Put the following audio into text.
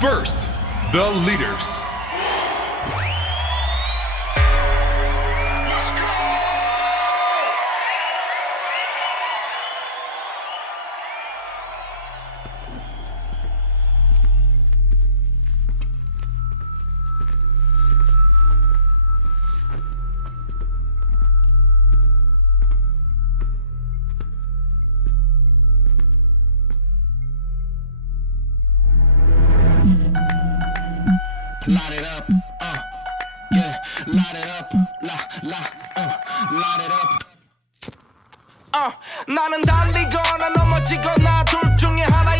First, the leaders. Light it up, yeah, light it up, light it up. 나는 달리거나 넘어지거나 둘 중에 하나